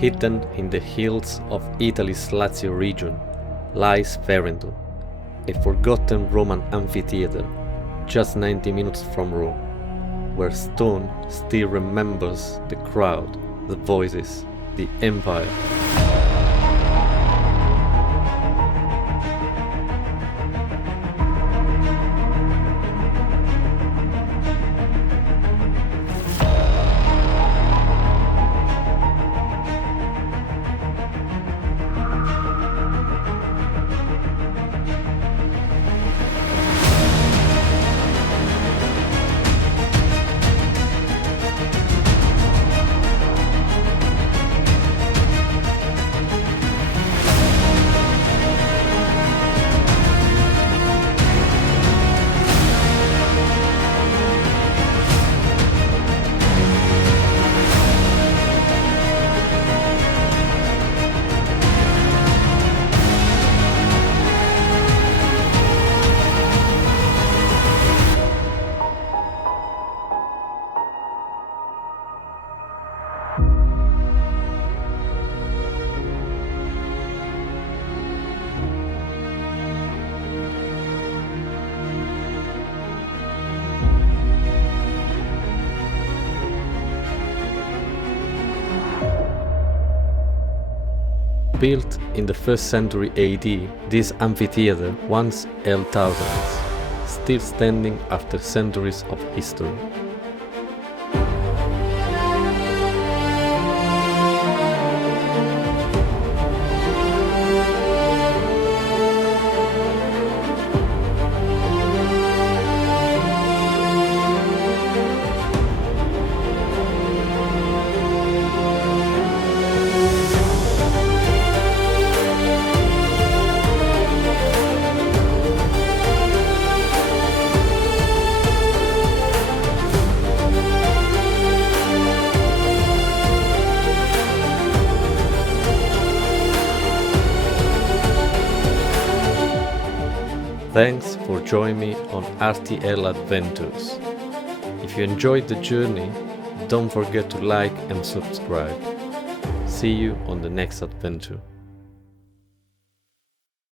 hidden in the hills of Italy's Lazio region, lies Ferento, a forgotten Roman amphitheatre just 90 minutes from Rome, where stone still remembers the crowd, the voices, the empire. Built in the 1st century AD, this amphitheatre once held thousands, still standing after centuries of history. Thanks for joining me on RTL Adventures. If you enjoyed the journey, don't forget to like and subscribe. See you on the next adventure.